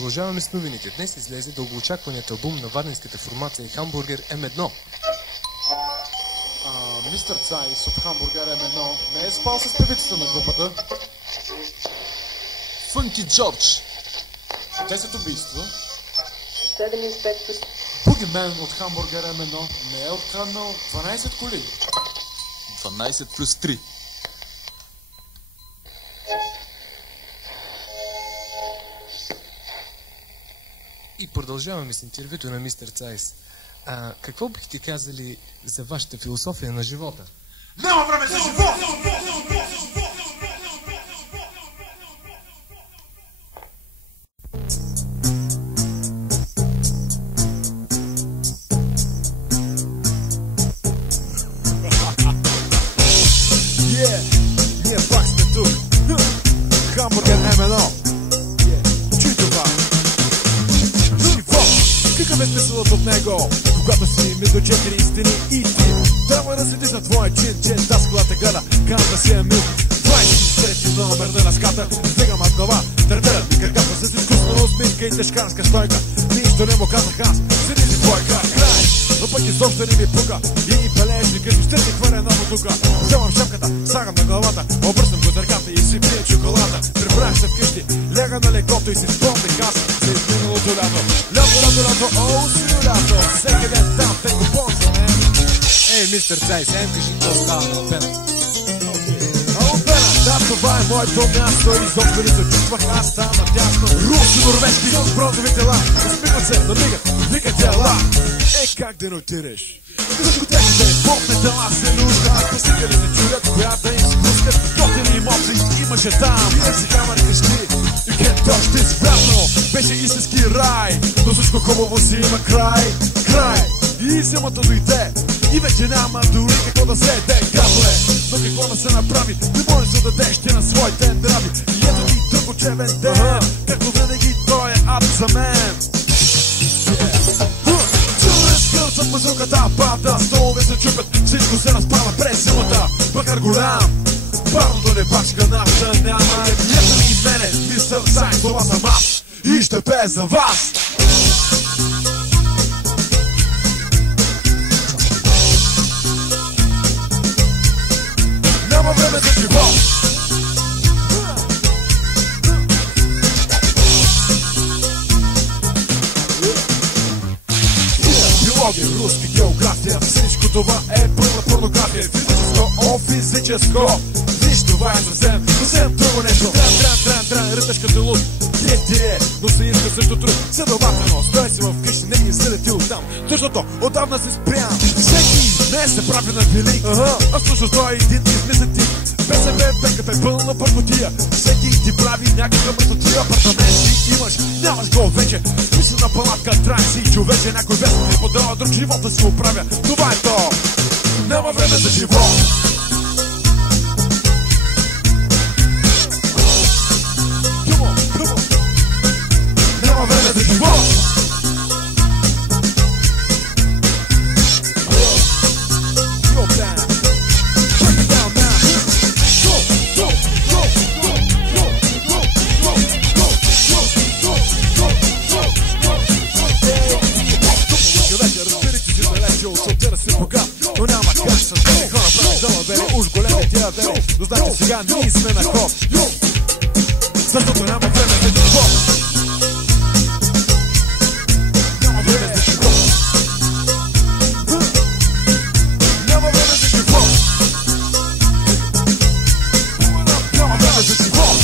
Продължаваме с новините. Днес излезе дългоочакваният албум на варненската формация Хамбургер М1. Мистер Цайс от Хамбургер М1 не е спал с певицата на групата. Фънки Джордж. 10 убийства. Бугимен от Хамбургер М1 не е откраднал 12 коли. 12 плюс 3. И продължаваме с интервюто на мистер Цайс. Какво бихте казали за вашата философия на живота? Няма време за живот! Ние пак сме тук. Хамбургер М1. Чуй това. Живот! Какъв е смисълът от него? Когато си между 4 истини и ти трябва да седиш на твоя чин, че таскалата гледа, казва си Емил. 23 номер на разката, вдигам аз глава, търтърът ми краката с изкуствена усмивка и тежкарска стойка. Нищо не му казах аз, седи си двойка, край! Но пък изобщо не ми пука и пелееш ми като ще ти хвърля ново тука. Вземам шапката, слагам на главата, обръщам го зърката и си пия чоколада. Прибрах се вкъщи, ляга на лекото и си спомних аз за изминалото лято. Лято, о, сино лято, всеки ден там, те купон за мен. Ей, мистер Цайс, кажи какво става на Албена. Да, това е моето място и изобщо не се чувствах, аз там надясно. Руси-норвежки с бронзови тела, усмихват се, намигат, викат ела. Как да не отидеш? Дискотеките, поп-метала се нужда, посетители не чуят, коя да им спускат. Готини емоции имаше там, вие си камър къщи. You can't touch this brand, беше истински рай, но всичко хубаво си има край. И зимата дойде, и вече няма дори какво да се еде, капле. Но какво да се направи, не можеш да дадеш ти на своите нрави. И ето ти друг учебен ден, както винаги той е ад за мен. Скърцат мъжуката пада, столове се чупят, всичко се разпада през зимата. Бакар голям, парното не бачка нашата няма. Ето ми и мене, мистер Цайс, това съм аз и ще пее за вас. Няма време за живот. Биология, руски, география, всичко това е пълна порнография. Физическо, виж това е съвсем друго нещо. Тран, ръташ като луд, тие, но се иска също труд. Следователно, стой си в къщи, не ги залети оттам. Тъжното, отдавна си спрям. Всеки не се прави на велик, а всъщност той е един измислен тип. БСБ, беката е пълна първотия. Всеки ти прави някаква мъртотия. Апартамент си имаш, нямаш го вече. Смислена палатка, трай си човече. Някой вестник ти подава, друг живота си оправя. Това е то. Няма време за живот. Няма време за живот. Но няма как с тези хора правят далавери. Уж големи тия вери, но значи сега ние сме на ход. Защото няма време за живот. Няма време за живот. Няма време за живот. Няма време за живот.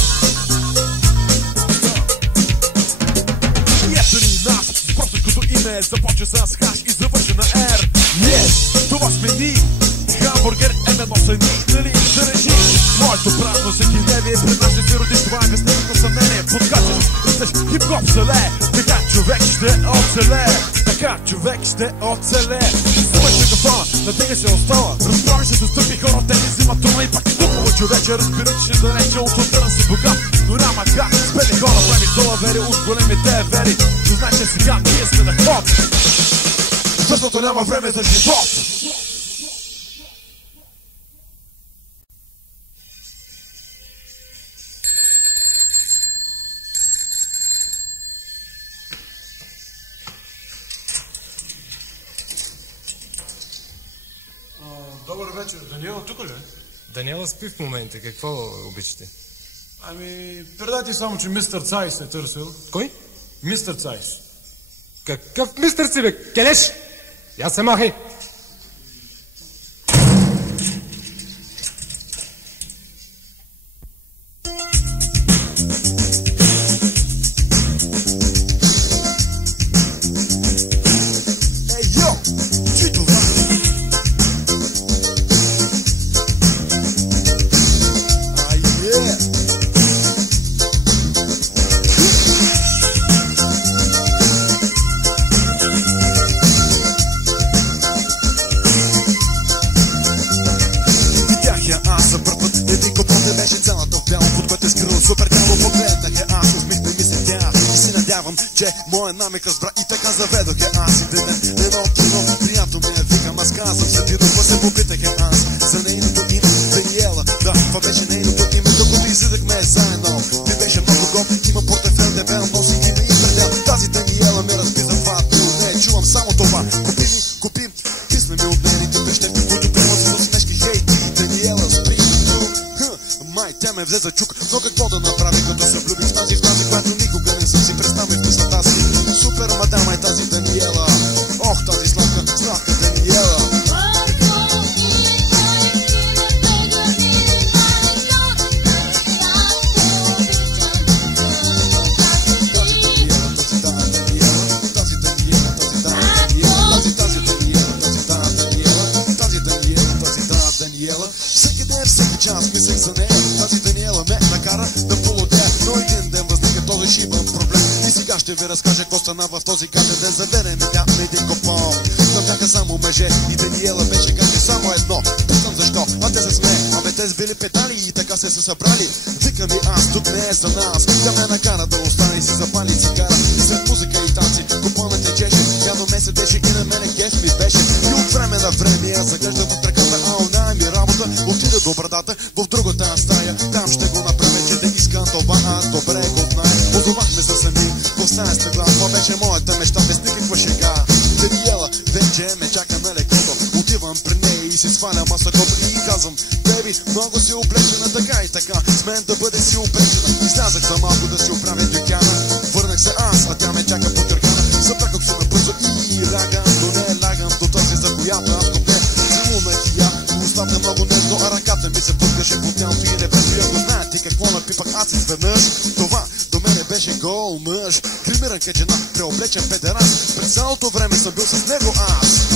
И ето ни нас, просто като име започва с хаш и завършва на R. Yes, това сме ни. Хамбургер М1 са ни, нали да режи. Моето празно всекидневие пред нашите си родиш. Това е безневно съмнение. Подкачаш, растеш хип-хоп селе. Така човек ще оцелее. Така човек ще оцелее. Снимаш мегафона, натега се остава. Разправи се с тъпи хора, те не взимат трума. И пак тупало човече, разбира, че далече от отдъра си богат. Но няма как, с бели хора прави долавери. Уж големите вери. Но знай, че сега ние сме на ход. Защото няма време за живот. вечер. Даниела тук ли? Даниела спи в момента. Какво обичате? Ами, предайте само, че мистер Цайс е търсил. Кой? Мистер Цайс. Какъв мистер си, бе? Келеш? Я се махай! Че моя намек разбра и така заведох я аз и денем. Едно кино, приятно ми е, викам, аз казвам се ти да се попитах я аз за нейното име Даниела. Да, това беше нейното име, докато излизахме заедно. Ти беше много гол, има портефел, дебел, носи ги ми изтърдел. Тази Даниела ме разби за това, не чувам само това. Купи, тисна ми от нейните прищевки, които приемат с усмешки. Хей, ти Даниела, спри. Май, тя ме взе за чук, но какво да направи, като се влюбих в тази, която никога не съм си представил в къщата си. Супер мадама е тази Даниела. Ох, тази сладка Даниела. Всеки ден, всеки час мислех за нея. Тази Даниела ме накара да полудея, но един ден възникна този шибан проблем. И сега ще ви разкажа какво стана в този гаден ден. Заверен на един купон. Там бяха само мъже и Даниела беше гаден само едно. Питам защо, а те се смее. Абе те сбили педали и така се събрали. Вика ми аз, тук не е за нас. Тя ме накара да остане и си запали цигара. И след музика и танци купонът течеше. Дядо ме седеше и на мене геш ми беше. И от време на време я заглеждам от ръката, а она ми работа. Отида до брадата в другата стая. Там ще го направя, че да искам това, аз добре го знае. Позовахме се сами, в стая стъгла. Това беше моята мечта, без никаква шега. Даниела вече ме чака на лекото. Отивам при нея и си свалям масакото и казвам: беби, много си облечена, така и така. С мен да бъде си облечена. Излязах за малко да си оправя дюкяна. Върнах се аз, а тя ме чака по търкана. Запреках се набързо и лягам, но не лягам до този, за която аз купе. Целунах я, устата много нежно, а ръката ми се пускаше по тялото и небето. И ако знаете какво напипах аз изведнъж, това до мене беше гол мъж. Гримиран каджена, преоблечен педеранс. През цялото време съм бил с него аз.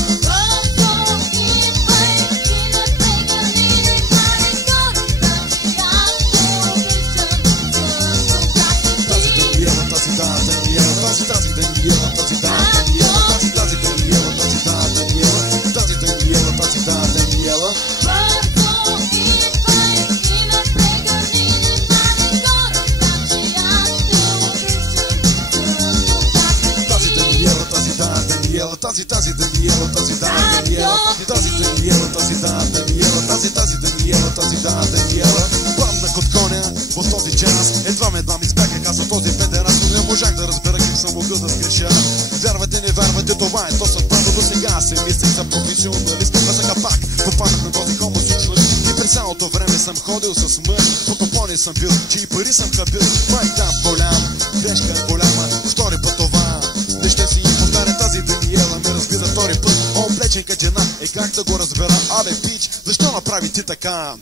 Даниела. Паднах от коня в този час. Едва ми избягах аз от този педерас. Не можах да разбера как съм могъл да сгреша. Вярвате, не вярвате, това е то съдбата. До сега се мислех за професионалист. А сега пак попаднах на този хомосексуалист. И през цялото време съм ходил с мъж. Потопони съм бил, че и пари съм хабил. Май да, голям, грешка е голяма. Втори път това не ще си повтаря. Тази Даниела ме разби за втори път. Облечен каджена е как да го разбера. Абе, пич, защо направи ти така?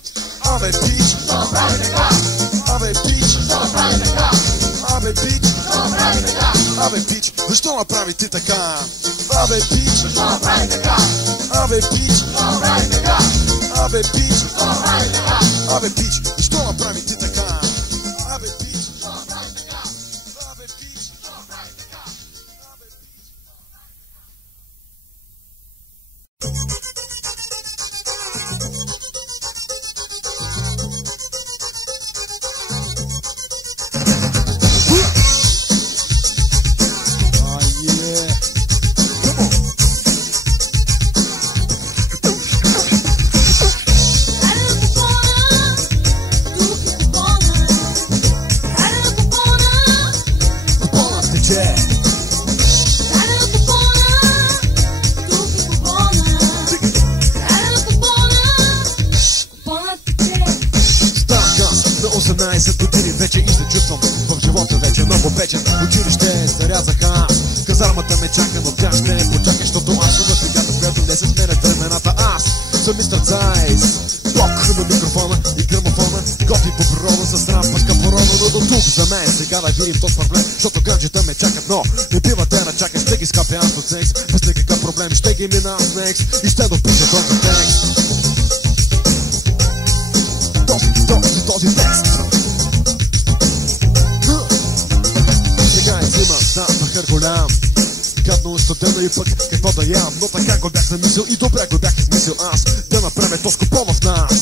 Абе, пич, защо направи така? Абе, пич, защо направи така? Абе, пич, защо направи така? Абе, пич, защо направи ти така? Абе, пич, защо направи така? Абе, пич, защо направи така? Абе, пич, защо направи така? Абе, пич, защо направи ти така? Абе, пич, защо направи така? Абе, пич, защо направи така? 18 години вече и се чувствам в живота вече много вечен. Училище зарязах аз, казармата ме чака, но тя ще не почака, защото аз съм в фигата, в която не се сменят времената. Аз съм мистер Цайс, ток на микрофона и грамофона, готи по природа с рампашка порона, но до тук за мен сега да видим този проблем, защото ганджета ме чакат, но не бива те на чакат, ще ги скапя аз от секс, без никакъв проблем, ще ги мина с некс и ще допиша този текст. Този текст. Сега е зима, знам махър голям, гадно студено и пък какво да ям, но така го бях замислил и добре го бях измислил аз, да направим този купон в нас.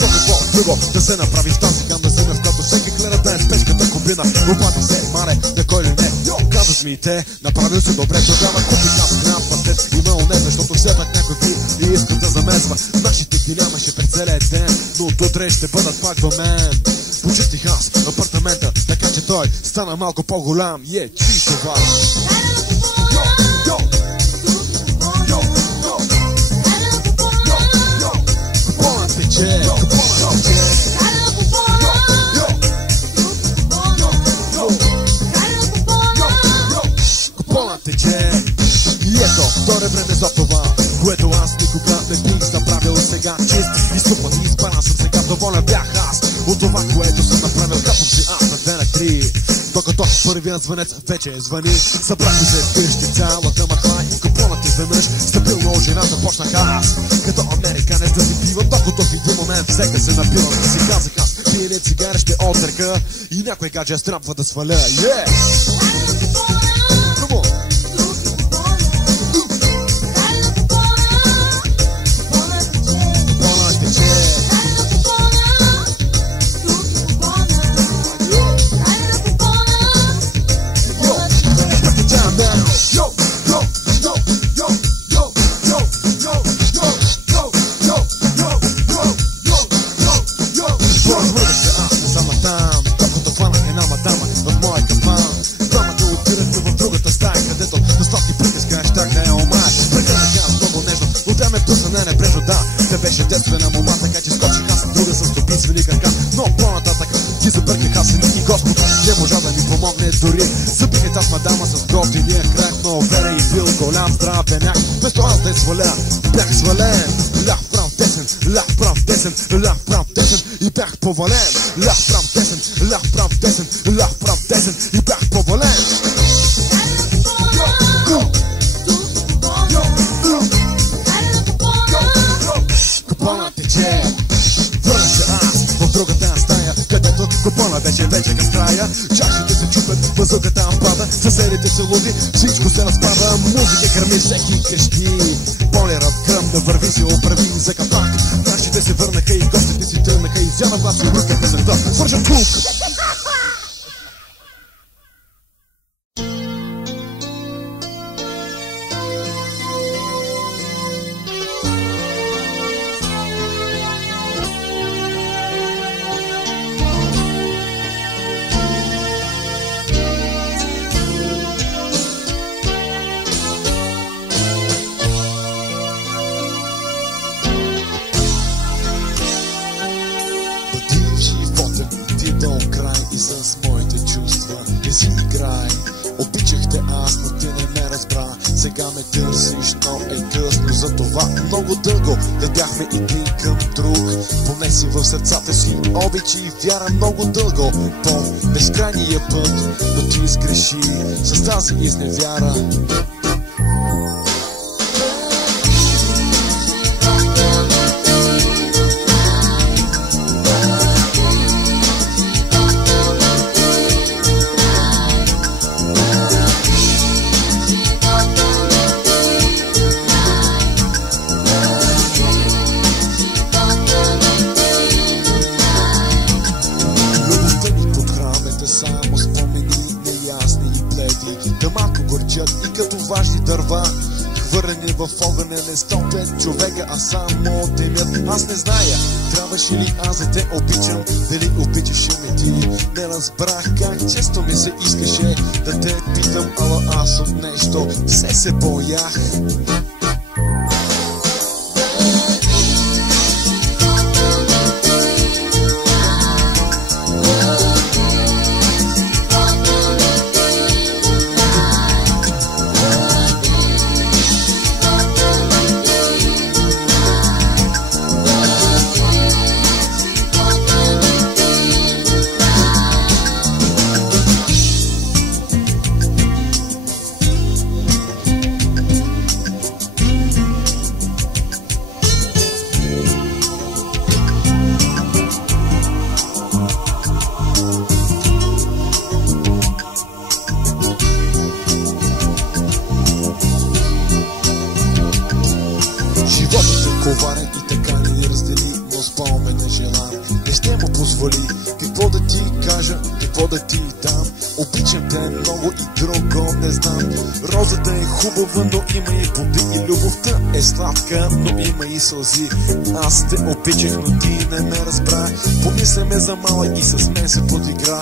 Но какво друго да се направи в тази гамна зима, в която всеки гледа да е с пешката кубина. Обади се, маре, на кой ли не, казват ми и те, направил се добре, тогава купи аз храм, пастет и малонез, защото все пак някой ви и иска да замесва. Нашите ги нямаше през целия ден, но от утре ще бъдат пак до мен. Почистих аз апартамента, така че той стана малко по-голям. Чуй това. Купонът тече, купонът тече. Купонът тече. И ето, вторе време за това, което аз никога не бих забравил. Сега чист, изтупан и избран съм сега, доволен бях аз от това, което съм направил. Капвам си аз на 2 на 3, докато първият звънец вече звъни. Събрахме се вкъщи цялата махла и купонът изведнъж стабилно жена започнах аз като американец да си пивам, докато в един момент всека се напивам. И си казах аз, пиене цигари ще отрека и някой гадже трябва да сваля. Беше детствена мома, така че скочих аз друга с тоби свили крака. Но по-нататък ти забърках аз и Господ не можа да ми помогне дори. Събих тази мадама с готиния крак, но вере и бил голям здрав беняк. Вместо аз да я сваля, бях свален. Ляв, прав, десен, ляв, прав, десен, ляв, прав, десен и бях повален. Ляв, прав, десен, ляв, прав, десен, ляв, прав, десен и бях повален. Купонът тече, върна се аз в другата стая, където купона беше вече към края. Чашите се чупят, базуката пада, съседите се луди, всичко се разпада. Музика гърми, всеки крещи, полерът гръм да върви се оправи за капак. Нашите се върнаха и гостите си тръгнаха и взема глас и върка песента. Свържат кук! Сега ме търсиш, но е късно за това. Много дълго да бяхме един към друг. Понеси в сърцата си обич и вяра много дълго по безкрайния път. Но ти сгреши с тази изневяра. И като важни дърва, хвърлени в огъня, не 105 човека, а само димят. Аз не зная, трябваше ли аз да те обичам, дали обичаше ме ти. Не разбрах как често ми се искаше да те питам, ала аз от нещо все се боях. кажа, какво да ти дам. Обичам те много и друго не знам. Розата е хубава, но има и плоди. И любовта е сладка, но има и сълзи. Аз те обичах, но ти не ме разбра. Помисляме за малък и с мен се подигра.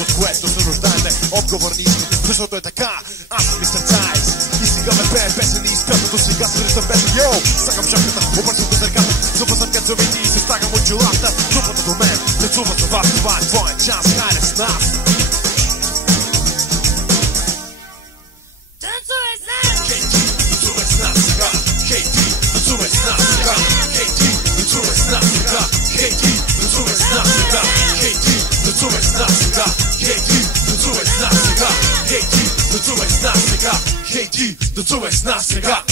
От което се нуждаете отговорни изпити, защото е така. Аз съм мистер Цайс и сега ме пее песен и изпята до сега с ритъм песен. Йоу, сакам шапката, обършам до зърката, зубъсам кацовити и се стагам от джилата. Групата до мен, не чува за вас, това е твоя шанс, хайде с нас. Танцувай с нас! Хей ти, танцувай с нас сега. Хей ти, танцувай с нас сега. Хей ти, танцувай с нас сега. Хей ти, танцувай с нас сега. Хей ти, танцувай с нас сега. Хей ти, танцувай с нас сега. Хей ти, танцувай с нас сега. Хей ти, танцувай с нас сега.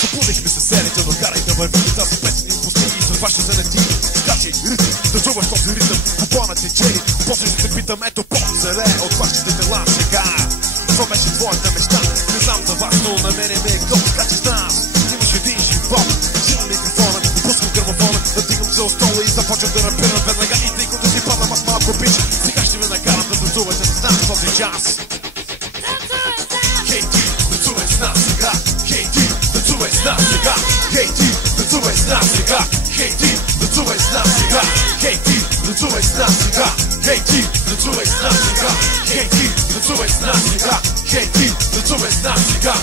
Събудихме се серите, но карай да върви тази песен и пусти и заваща за на ти. Скачай ритъм, да чуваш този ритъм, по на течели. После ще те питам, ето по-целе от вашите дела сега. Това беше твоята мечта, не знам за вас, но на мене ме е гол, така че знам. Имаш един живот, взимам микрофона, пускам грамофона, надигам се от стола и започвам да рапирам веднага. И тъй като си падам аз малко пич, сега ще ви накарам да танцувате с нас този час. Хей ти, танцувай с нас сега. Хей ти, танцувай с нас сега. Хей ти, танцувай с нас сега. Хей ти, танцувай с нас сега. Хей ти, танцувай с нас сега. Хей ти, танцувай с нас сега. Хей ти, танцувай с нас сега. Хей ти, танцувай с нас сега.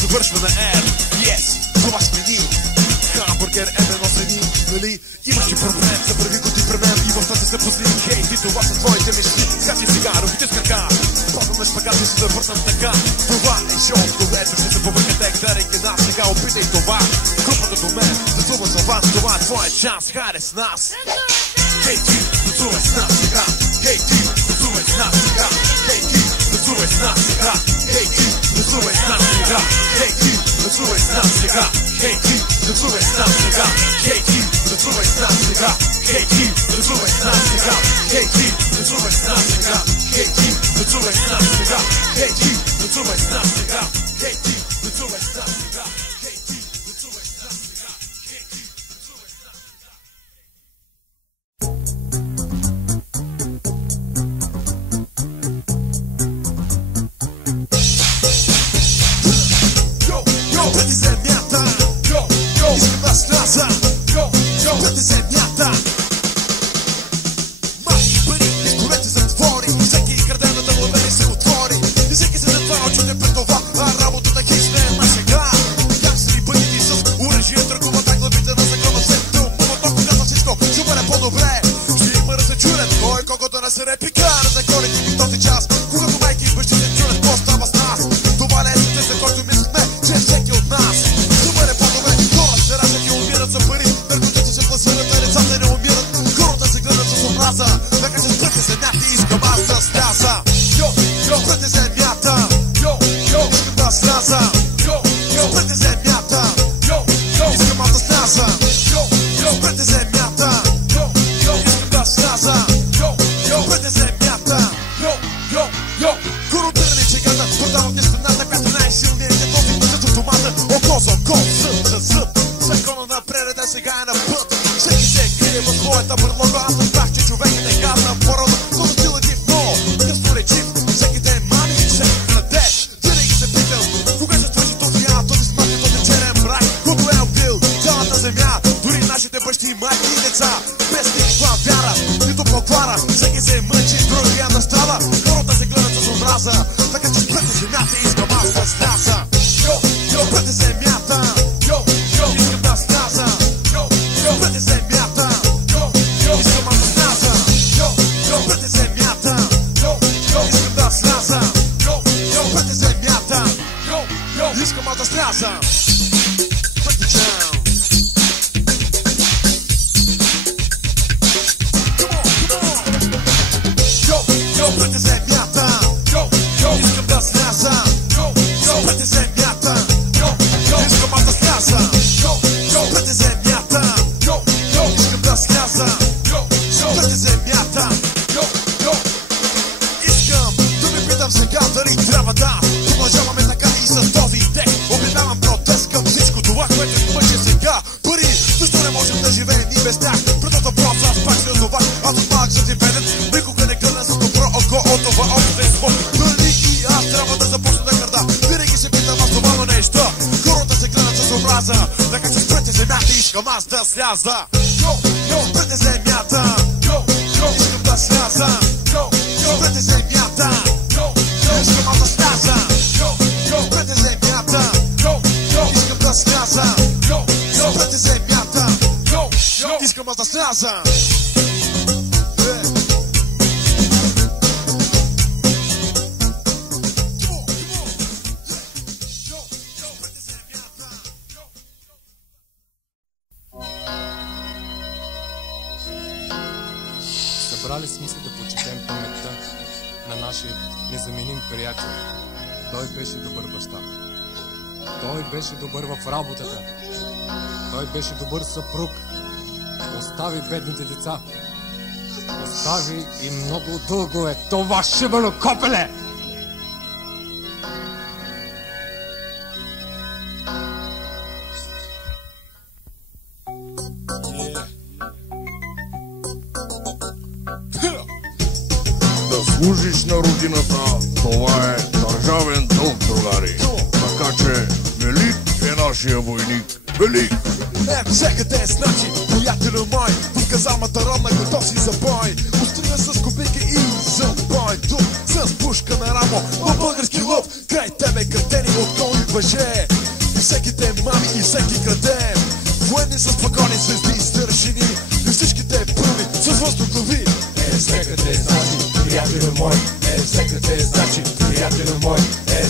Завършва на R, yes, това сме ни. Хамбургер МНО са ни, нали? Имаше проблем, забрави го ти при мен и в тази се пусни. Хей, ти това са твоите мечти, скачи сега, ръките с крака. Падаме спагати, си да въртам така. Това е шоу, което ще се побъркате, гледайки нас сега, опитай това. Групата до мен, танцува за вас, това е твоя шанс, хайде с нас. Хей, ти, танцувай с нас сега. Хей, ти, танцувай с нас сега. Хей, ти, танцувай с нас сега. Хей, ти, танцувай с нас сега. Хей, ти, танцувай с нас сега. Хей, ти, танцувай с нас сега. Хей, ти, танцувай с нас сега. Хей, ти, танцувай с нас сега. Хей, ти, танцувай с нас сега. Хей, ти, танцувай с нас сега. Хей, ти, танцувай с нас сега. Хей, ти, танцувай с нас сега. Хей, ти, танцувай с нас сега. Хей, ти, танцувай с нас сега. Преди земята, искам да сляза. Преди земята, маски пари, изгорят да се реплика на законите ми този час. Когато майки и бащи се чуят, какво става с нас? Това не е света, за който мислихме, че е всеки от нас. Да бъде по-добре, хора се раждат и умират за пари. Наркотици се пласират, а децата не умират. Хората се гледат с омраза. Нека се спрете земята и искам аз да сляза. Спрете земята. Искам да сляза. Спрете земята. Искам аз да сляза. Спрете земята. Искам да сляза. Спрете земята. Коротирани чегата, продавам нещената, която най-силният е този път за автомата. Око за око, зъб за зъб. Закона на пререда сега е на път. Всеки се крие в своята предлога. Аз разбрах, че човек е негадна порода. Този стил е див, но красноречив. Всеки ден мани, всеки краде. Винаги се питам, кога се свърши този ад, този смак и този черен мрак, който е убил цялата земя, дори нашите бащи, майки и деца. Без никаква вяра, нито поквара. Всеки се мъчи, другия да страда. Хората се гледат с омраза. Така че спрете земята и искам аз да сляза. Спрете земята. Искам да сляза. Спрете земята. Искам аз да сляза. Спрете земята. Искам да сляза. Спрете земята. Искам аз да сляза. Спрете земята. Искам да сляза. Спрете земята. Искам аз да сляза. Спрете земята. Искам да сляза. Спрете земята. Искам да ви питам сега дали трябва да продължаваме така и с този тек. Обявявам протест към всичко това, което мъчи сега. Пари, защо не можем да живеем и без тях? Пред въпрос аз пак се озовах. Аз от малък затипенен, никога не гледам с добро око от това общество. Дали и аз трябва да започна да кърда? Винаги се питам аз това нещо. Хората се гледат с омраза. Нека се спрете земята и искам аз да сляза. Спрете земята. Искам да сляза. Спрете земята. Искам аз да сляза. Спрете земята. Искам да сляза. Спрете земята. Искам аз да сляза. Събрали сме се да почетем паметта на нашия незаменим приятел. Той беше добър баща. Той беше добър в работата. Той беше добър съпруг. Остави бедните деца. Остави и много дълго е това шибано копеле! Да служиш на родината, това е държавен дълг, другари. Така че велик е нашия войник. Велик! Всекъде значи, приятелю мой, в казармата родна готов си за бой. Острина с копейки и за бой. Тук с пушка на рамо, на български лъв. Край тебе кратени от кол и въже. И всеки те мами и всеки краде. Военни с пагони, звезди и старшини. И всичките първи с въздухови. Всекъде значи, приятелю мой. Всекъде значи, приятелю мой.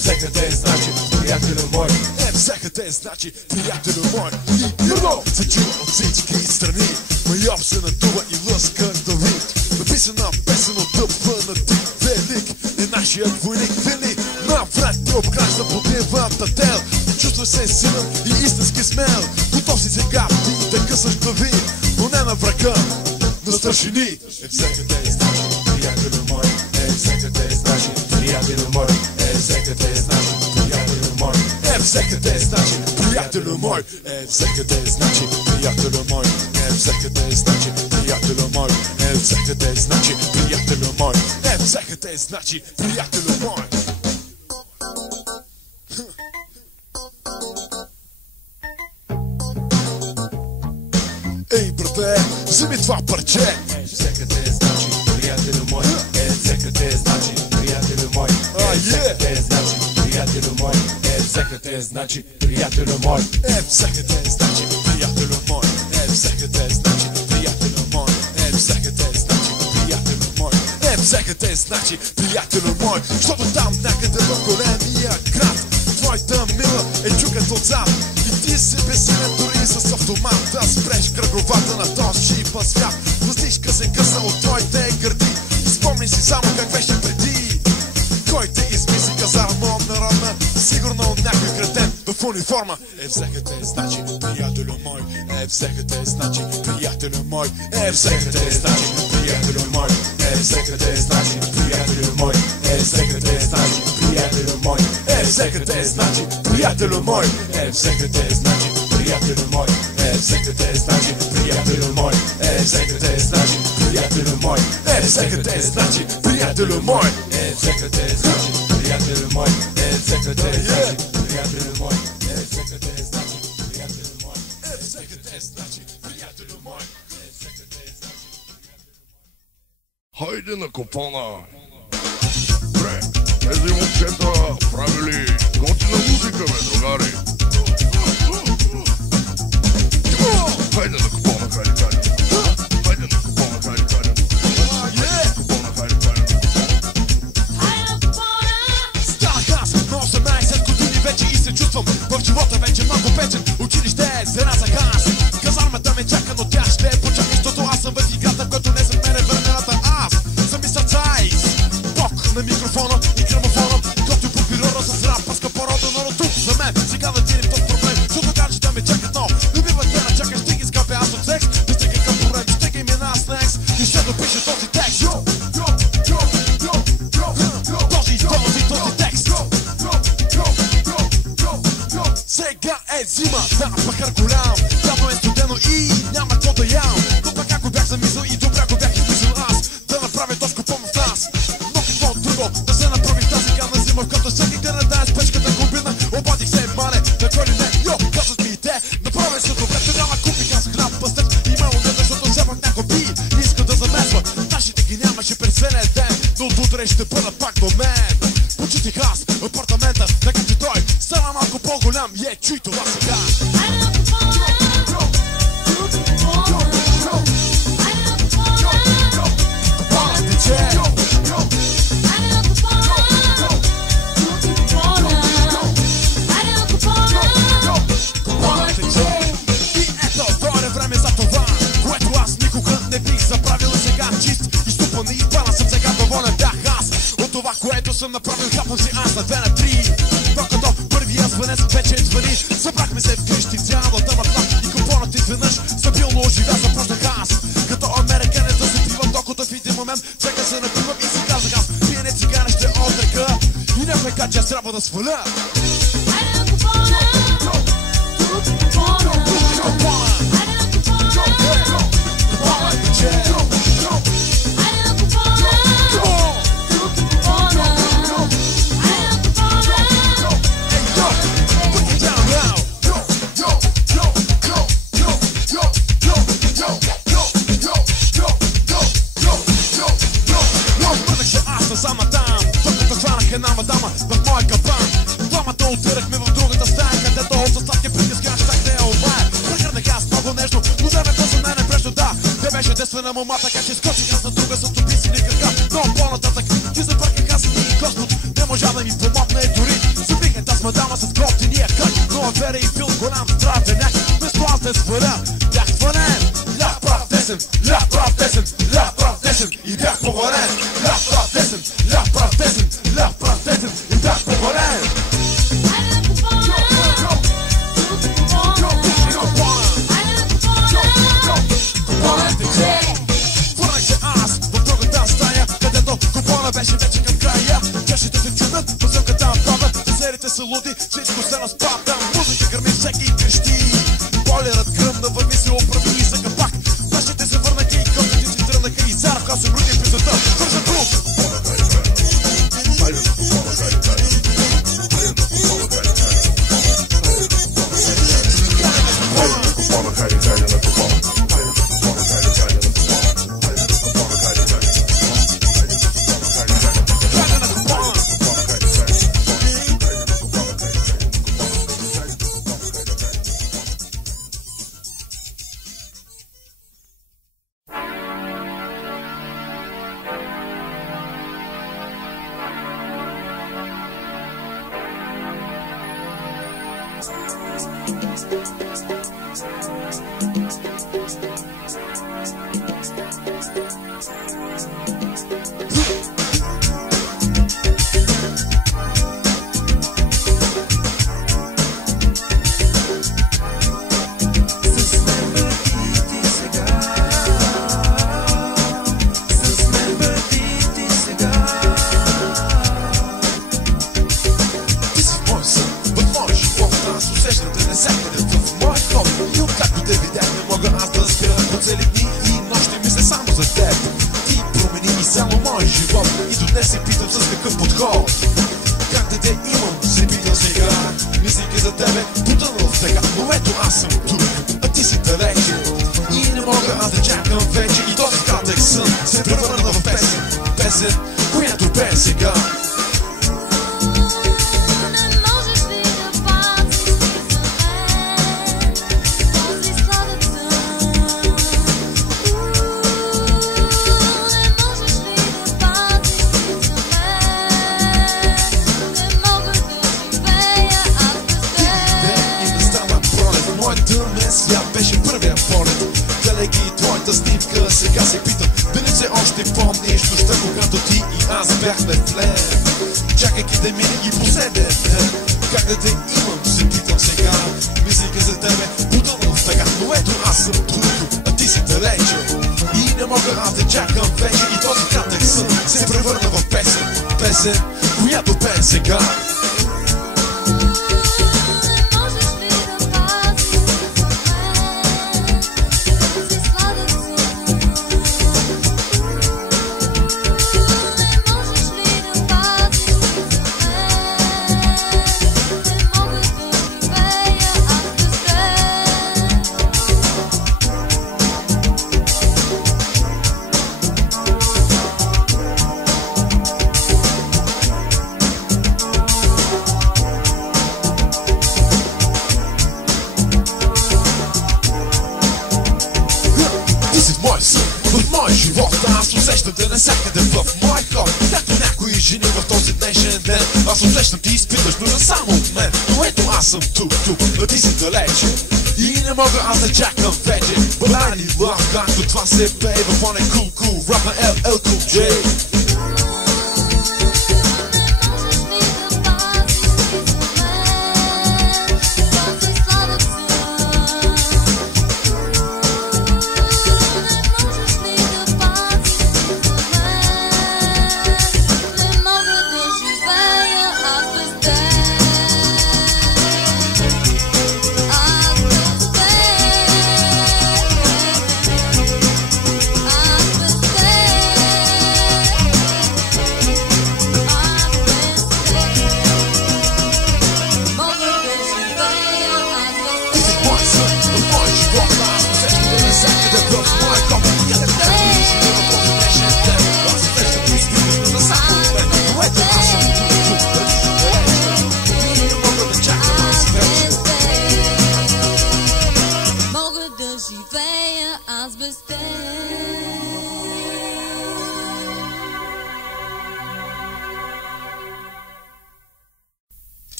Всекъде значи, приятелю мой. Всекъде значи, приятелю мой. И едно се чува от всички страни. Майор се надува и лъска да ви. Написана песен от тъпва на ти велик. И нашият войник вели. Навред ти обгражда подневата тел. Чувства се силен и истински смел. Готов си сега ти да късаш глави. Но не на врага, на старшини. Всекъде значи, приятелю мой. Всекъде значи, приятелю мой. Всекъде значи, приятелю мой. Всекъде значи, приятелю мой. Всекъде значи, приятелю мой. Всекъде значи, приятелю мой. Всекъде значи, приятелю мой. Всекъде значи, приятелю мой. Ей, брате, вземи това парче. Всекъде значи, приятелю мой. Всекъде значи, приятелю мой. Всекъде значи, приятелю мой. Всекъде значи, приятелю мой. Всекъде значи, приятелю мой. Всекъде значи, приятелю мой. Всекъде значи, приятелю мой. взехате, значи приятелю мой, защото там някъде в големия град твоята мила е чукат отзад и ти си безсилен дори с автомат да спреш кръговата на този свят. Въздишка се къса от твоите гърди и спомни си само как беше преди. Кой те измисли казарма народна, сигурно някой кретен в униформа. Взехате, значи приятелю мой, взехате, значи приятелю мой, взехате, значи приятелю мой, взехате, значи приятелю мой, взехате, значи приятелю мой, взехате, значи приятелю мой, взехате, значи приятелю мой, взехате, значи приятелю мой, взехате, значи приятелю мой, взехате, значи приятелю мой, взехате, значи приятелю мой, взехате, значи приятелю мой, взехате, значи приятелю мой, взехате, значи приятелю мой. Хайде на копана! Бре, тези момчета правили готина музика, бе, другари! Хайде на копана, хайде, хайде! Хайде на копана, хайде, хайде! Хайде на копана, хайде, хайде! Станах аз на 18 години вече и се чувствам в живота вече много печен. Училище е заразах аз. Казармата ме чака, но тя ще почака, защото аз съм в играта, в който не за мен е времената. Аз съм мистер Цайс, Бог на микрофона и грамофона, който по природа с рапърска порода, но тук за мен сега да дирим този проблем, защото гаджета ме чакат, но не бива те на чака, ще ги скъпя аз от секс, да стига към проблем, ще ги мина с некс и ще допиша този текст. Този текст. Сега е зима, да, пахар голям, давно е студено и няма какво да ям. Но пак ако бях замисъл и добре го бях измислил аз, да направя точка помощ нас. Но какво друго да се направи тази гадна зима, в която всеки ден не дае с печката комбина. Обадих се, мале, на кой ли не, йо, казват ми и те, направи се добре, тогава купих аз хляб, пастет и мало не, защото все пак някой би не иска да замесва. Нашите ги нямаше през целия ден, но от утре ще бъда пак до мен. Почутих аз апартамента, нека че той стана малко по-голям, чуй това сега. И ето, дойде време за това, което аз никога не бих забравил. Сега чист, изтупан и избрана съм, сега доволен бях аз от това, което съм направил. Хапвам си аз на 2 на 3, докато първия звънец вече звъни. Събрахме се вкъщи, цялата махна и купонът изведнъж стабилно оживя. Започнах аз като американец да се пивам, докато в един момент чека се напивам и си казах аз, пиене цигаре ще отрека и някой качи аз трябва да сваля. Една мадама в моя капан. Двамата отирахме в другата стая, където от сладки приказки аз щях да я обая. Прегърнах аз много нежно, но времето за мен е прежно, да. Те беше детствена мома, така че скочих аз на друга с описани крака. Но по-нататък ти забърках аз и Господ не можа да ми помогне дори. Забих аз мадама с готиния кът, но Авера и бил голям стратеняк. Вместо аз да сваля, бях свален. Лях прав десен, лях прав десен, лях прав десен и бях повален. Лях прав десен, лях прав десен, лях прав десен и бях повален. Върнах се аз в другата стая, където купона беше вече към края. Чашите се чудят, музиката падат, дезерите са луди, всичко се разпада. Музика гърми, всеки крещи. Бойлерът гръмна, върви се оправи и за капак. Нашите се върнаха и копите си тръгнаха и зарвха се руди в пизата. Вържа клуб! Mogę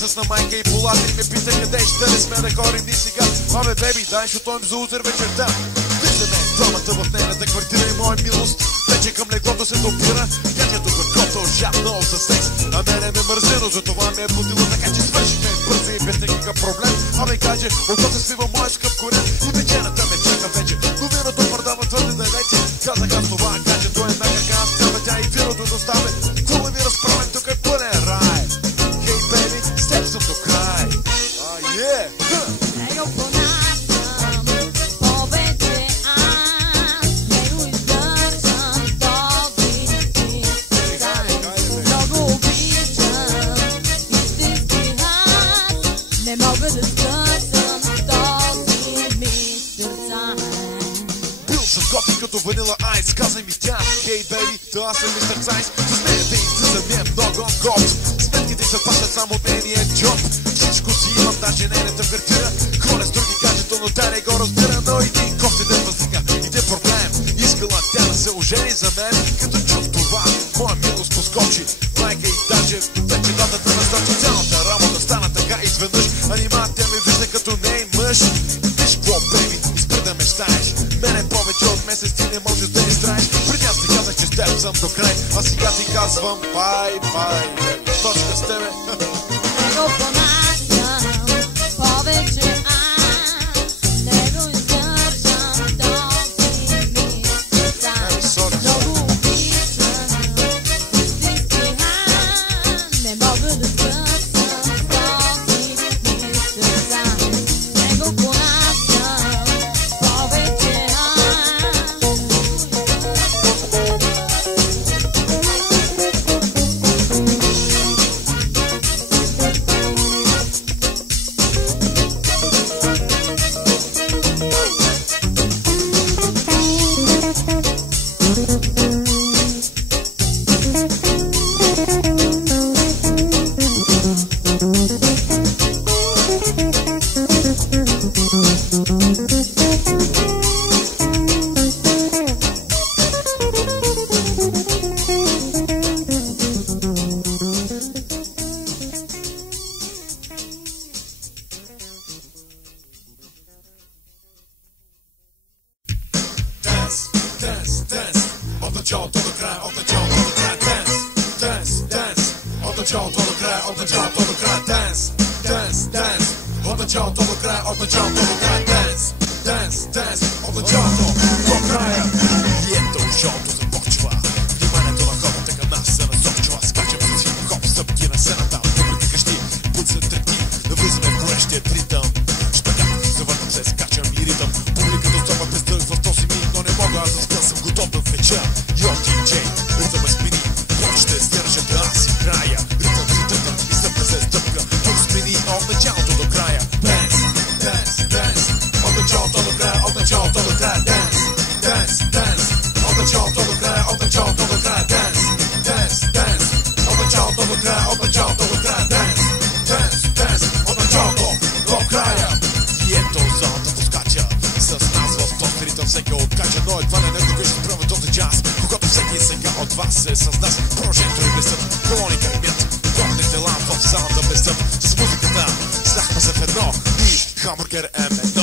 възрастна майка и полата и ме пита къде ще не сме да ходим ни сега. Абе, беби, дай ще отойм за утре вечерта. Виждаме двамата в нейната квартира и моя милост вече към леглото се допира. Дядето горкото жадно за секс, а мене ме мързено, затова ме е будила, така че свършихме бързо и без никакъв проблем. Абе, каже, отдоте свива моя скъп корен и вечерата ме чака вече, но виното продава твърде далече. Казах аз това, каже, до една крака аз цява тя и виното доставя. Кула ми разправен, тук е пълен рай. Хей, бейби, с теб съм до край. Не го понасям повече аз, не го издържам този начин. Много обичам истински аз, не мога да скъсам този мистер Сайнс. Бил съм готин като ванила айс, каза ми тя, хей, бейби, да аз съм мистер Сайнс. С нея да излиза ми е много год, сметките се плащат само от нейния джоб. Всичко си имам, даже нейната квартира. Хора с други гаджето, но тя не го разбира. Но един кофти ден възлика, иде проблем. Искала тя да се ожени за мен. Като чух това, моя милост поскочи. Майка и даже вече датата насочи. Цялата работа стана така изведнъж. Анима тя ми вижда като ней мъж. Виж какво, бейби, изпри да мечтаеш. Мене повече от месец ти не можеш да изтраеш. Преди аз ти казах, че с теб съм до край, а сега ти казвам бай-бай. Точка с тебе. Не го понасям повече аз, не го издържам този мистер Сайнс. Много обичам истински аз, не мога да скъсам този мистер Сайнс. Не го понасям повече аз. От началото до края, от началото до края, денс, денс, денс. От началото до края, от началото до края, денс, денс, денс. От началото до края, от началото до края, денс, денс, денс. От началото до края. И ето шоуто започва. Вниманието на хората към нас се насочва. Скачаме с хип-хоп, стъпки на сцената. Публика къщи, будь се трепти, да влизаме в горещия ритъм. Шпагат, завъртам се, скачам и ритъм. Публиката стопа без дъх в този миг, но не мога аз да спя, съм готов да влеча. Йо, диджей, ритъм е смени, почте стържа да аз си края. Ритъм си тръгна и стъпка се стъпка. Тук смени от началото до края. Денс, денс, денс. От началото до края, от началото до края. Денс, денс, денс. От началото до края, от началото до края. Денс, денс, денс. От началото до края, от началото до края. Денс, денс, денс. От началото до края. И ето залата поскача с нас в този ритъм всеки откача, но едва не някога ще спрява този час, когато всеки сега от вас е с нас. Прожектори блестят, колони гърмят, горните лампа в залата блестят. С музиката знахме се в едно и Хамбургер М1.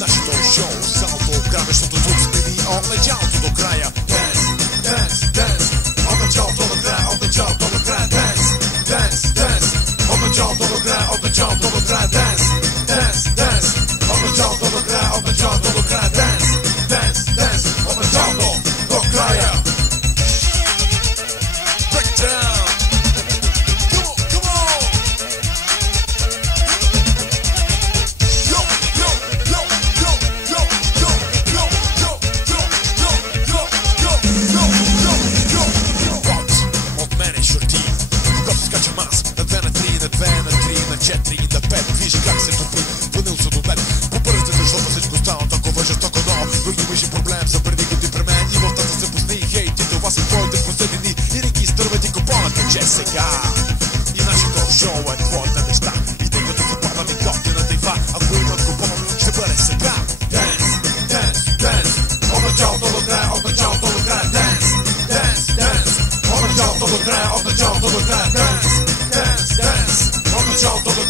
Нашето шоу, залото грабещото звук смени от началото до края. Денс, денс, денс. От началото до края, от началото до края. Денс, денс, денс. От началото до края, от началото до края. Денс, денс, денс. От началото до края, от началото до края. Денс, денс, денс. От началото до края. Breakdown. Come on. Yo, yo, yo, yo, yo, yo, yo, yo, yo, yo, yo, yo, yo, yo, yo. Рот от мене шорти, когато скачам аз на 2 на 3, на 2 на 3, на 4 и на 5. Виж как се топи, ванил са до мен. Побързате, защото всичко става толкова жестоко, но имаше проблем за преди години при мен. И в тази се позни, хей, ти това са твоите последни дни. И не ги изтърват и купоната, че сега. И нашето шоу е твоята мечта. И тъй като запада ми готината и това, ако имат купон, ще бъде сега. Денс, денс, денс. От началото до края, от началото до края. Денс, денс, денс. От началото до края, от началото до края. Денс, денс, денс. От началото до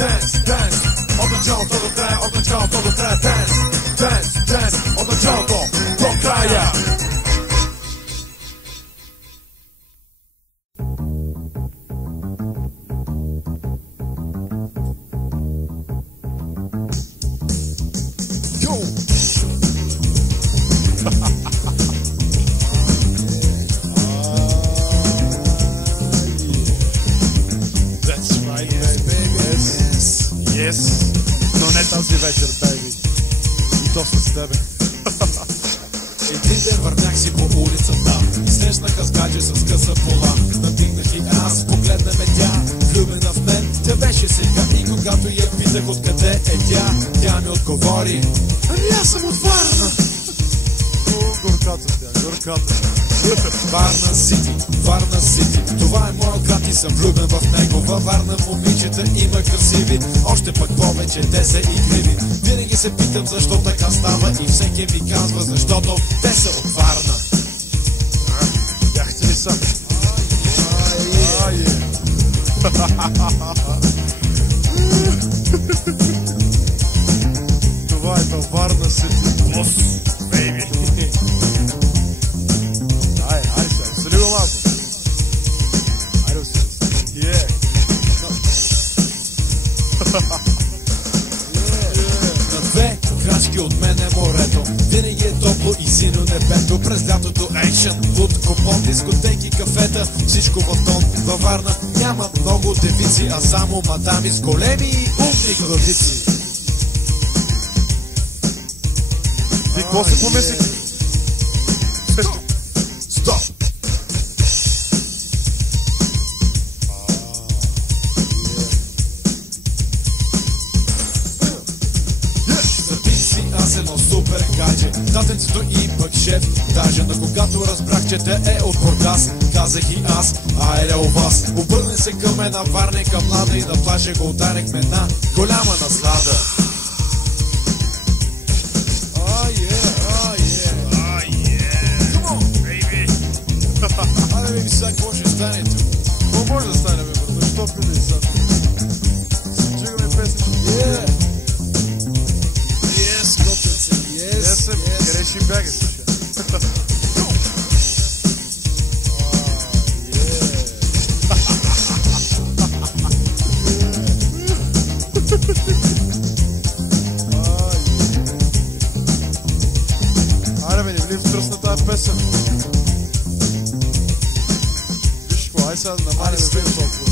Dance, dance, от началото до края, от началото до края. Dance, dance, dance, от началото до края. Но не тази вечер, Дейви. И то с тебе. Един ден върнях си по улицата и срещнаха с гадже с къса пола. Надигнах и аз, погледна ме тя, влюбена в мен. Тя беше сега и когато я питах откъде е тя, тя ми отговори: ами аз съм от Варна. Горката тя, горката. Варна Сити, Варна Сити. Това е моят град и съм влюбен в него. Във Варна момичета има красиви, още пък повече те са игриви. Винаги се питам защо така става и всеки ми казва, защото те са от Варна. Бяхте ли са? Това е във Варна Сити. Плюс, бейби. Усили го малко. Айде усили. На две крачки от мен е морето. Винаги е топло и сино небето. През лятото екшен, луд, купон, дискотеки, кафета, всичко в тон. Във Варна няма много девици, а само мадами с големи и умни главици. И какво се помисли? Стоп! Аз едно супер гадже, татенцето и пък шеф. Даже на когато разбрах, че те е от Бургас, казах и аз: айде у вас. Обърнах се към една варненка млада и на плажа го ударихме една голяма наслада. Айде бе, сега какво ще стане тук? Какво може да стане, бе, брато? Що пиде сега? Чуваме песни. Къде ще бягаш? Айде бе, не вли в тръсна тази песен. Виж какво, ай сега намалим толкова.